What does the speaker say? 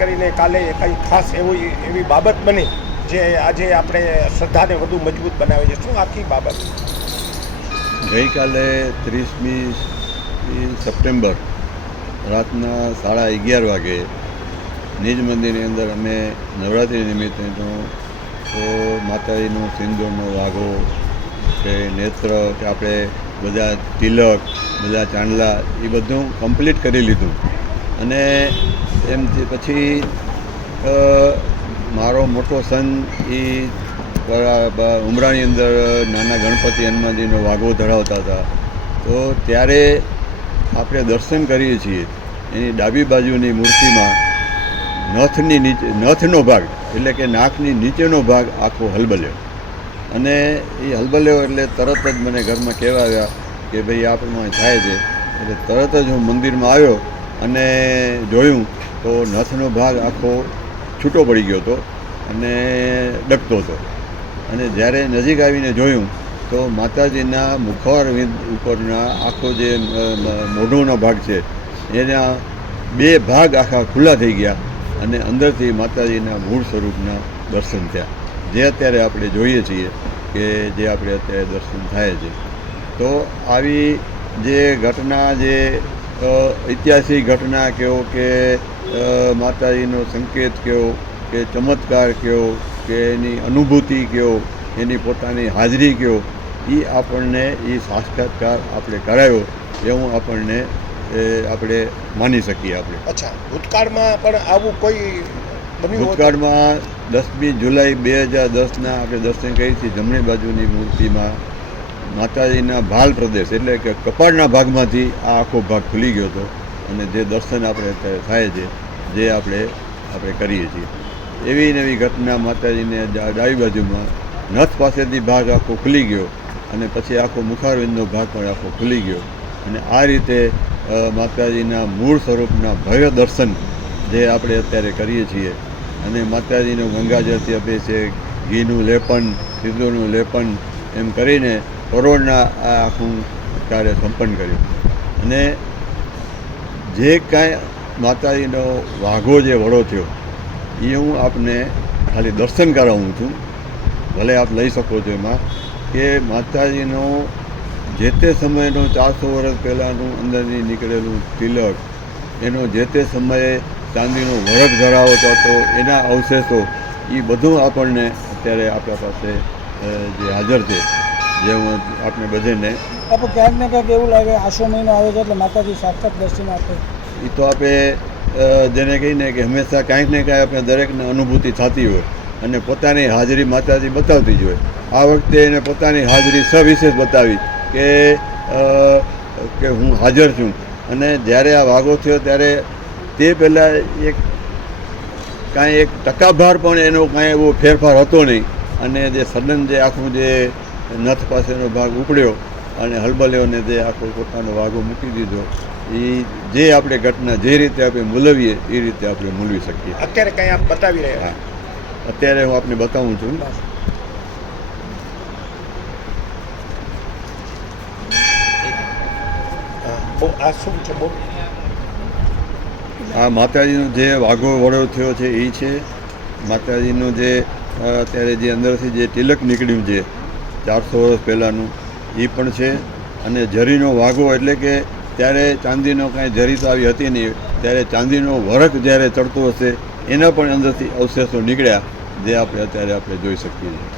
કરીને કાલે કંઈ ખાસ એવી બાબત બની જે આજે આપણે શ્રદ્ધાને વધુ મજબૂત બનાવે છે? શું આખી બાબત? ગઈકાલે 30મી સપ્ટેમ્બર રાતના 11:30 વાગે નિજ મંદિરની અંદર અમે નવરાત્રિ નિમિત્તેનો તો માતાજીનો સિંદૂરનો વાઘો કે નેત્ર કે આપણે બધા તિલક બધા ચાંદલા એ બધું કમ્પ્લીટ કરી લીધું. અને એમથી પછી મારો મોટો સન એ ઉમરાની અંદર નાના ગણપતિ હનુમાનજીનો વાઘો ધરાવતા હતા. તો ત્યારે આપણે દર્શન કરીએ છીએ એની ડાબી બાજુની મૂર્તિમાં નથની નીચે નથનો ભાગ એટલે કે નાકની નીચેનો ભાગ આખો હલબલ્યો. અને એ હલબલ્યો એટલે તરત જ મને ઘરમાં કહેવા આવ્યા કે ભાઈ આપણમાં થાય છે. એટલે તરત જ હું મંદિરમાં આવ્યો અને જોયું તો નથનો ભાગ આખો છૂટો પડી ગયો હતો અને ડગતો હતો. અને જ્યારે નજીક આવીને જોયું તો માતાજીના મુખવારવિંદ ઉપરના આખો જે મોઢોનો ભાગ છે એના 2 ભાગ આખા ખુલ્લા થઈ ગયા અને અંદરથી માતાજીના મૂળ સ્વરૂપના દર્શન થયા, જે અત્યારે આપણે જોઈએ છીએ કે જે આપણે અત્યારે દર્શન થાય છે. તો આવી જે ઘટના, જે ઐતિહાસિક ઘટના કહો કે માતાજીનો સંકેત કહો કે ચમત્કાર કહો કે એની અનુભૂતિ કહો, એની પોતાની હાજરી કહો, એ આપણને એ સાક્ષાત્કાર આપણે કરાયો એવું આપણને આપણે માની શકીએ. આપણે અચ્છા, ભૂતકાળમાં પણ આવું કોઈ બન્યું? ભૂતકાળમાં 10મી જુલાઈ 2010ના આપણે દર્શન કરી હતી. જમણી બાજુની મૂર્તિમાં માતાજીના ભાલ પ્રદેશ એટલે કે કપાળના ભાગમાંથી આ આખો ભાગ ખુલી ગયો હતો અને જે દર્શન આપણે અત્યારે થાય છે જે આપણે કરીએ છીએ. એવી નવી ઘટના માતાજીને ડાબી બાજુમાં નથ પાસેથી ભાગ આખો ખુલી ગયો અને પછી આખો મુખારવિંદનો ભાગ પણ આખો ખુલી ગયો. અને આ રીતે માતાજીના મૂળ સ્વરૂપના ભવ્ય દર્શન જે આપણે અત્યારે કરીએ છીએ. અને માતાજીનો ગંગાજળથી અભિષેક, ઘીનું લેપન, સિંદૂરનું લેપન એમ કરીને કરોડના આ આખું કાર્ય સંપન્ન કર્યું. અને જે કાંઈ માતાજીનો વાઘો જે વડો થયો એ હું આપને ખાલી દર્શન કરાવું છું, ભલે આપ લઈ શકો છો. એમાં કે માતાજીનો જે તે સમયનો 400 વર્ષ પહેલાંનું અંદરની નીકળેલું તિલક, એનો જે તે સમયે ચાંદીનો વરખ ધરાવતો હતો એના અવશેષો, એ બધું આપણને અત્યારે આપણા પાસે જે હાજર છે, જે હું આપણે બધાને આપણે ક્યાંક ને ક્યાંક એવું લાગે આસો મહિનો આવે છે એટલે માતાજી સાક્ષાત દર્શન આપે. એ તો આપણે જેને કહીને કે હંમેશા કાંઈક ને કાંઈ આપણે દરેકને અનુભૂતિ થતી હોય અને પોતાની હાજરી માતાજી બતાવતી જ હોય. આ વખતે એને પોતાની હાજરી સવિશેષ બતાવી કે હું હાજર છું. અને જ્યારે આ વાઘો થયો ત્યારે તે પહેલાં કાંઈ એક ટકાભાર પણ એનો કાંઈ એવો ફેરફાર હતો નહીં. અને જે સડન જે આખું જે નથ પાસેનો ભાગ ઉપડ્યો અને હલબલ્યોને જે આખો પોતાનો વાઘો મૂકી દીધો, એ જે આપણે ઘટના જે રીતે આપણે મૂલવીએ એ રીતે આપણે મૂલવી શકીએ. અત્યારે કંઈ આપ બતાવી રહ્યા? અત્યારે હું આપને બતાવું છું. આ શું છે? બહુ આ માતાજીનો જે વાઘો વડો થયો છે એ છે. માતાજીનો જે અત્યારે જે અંદરથી જે તિલક નીકળ્યું છે 400 વર્ષ પહેલાંનું એ પણ છે. અને ઝરીનો વાઘો એટલે કે ત્યારે ચાંદીનો કાંઈ ઝરી તો આવી હતી નહીં, ત્યારે ચાંદીનો વરખ જ્યારે ચડતો હશે એના પણ અંદરથી અવશેષો નીકળ્યા, જે આપણે અત્યારે જોઈ શકીએ છીએ.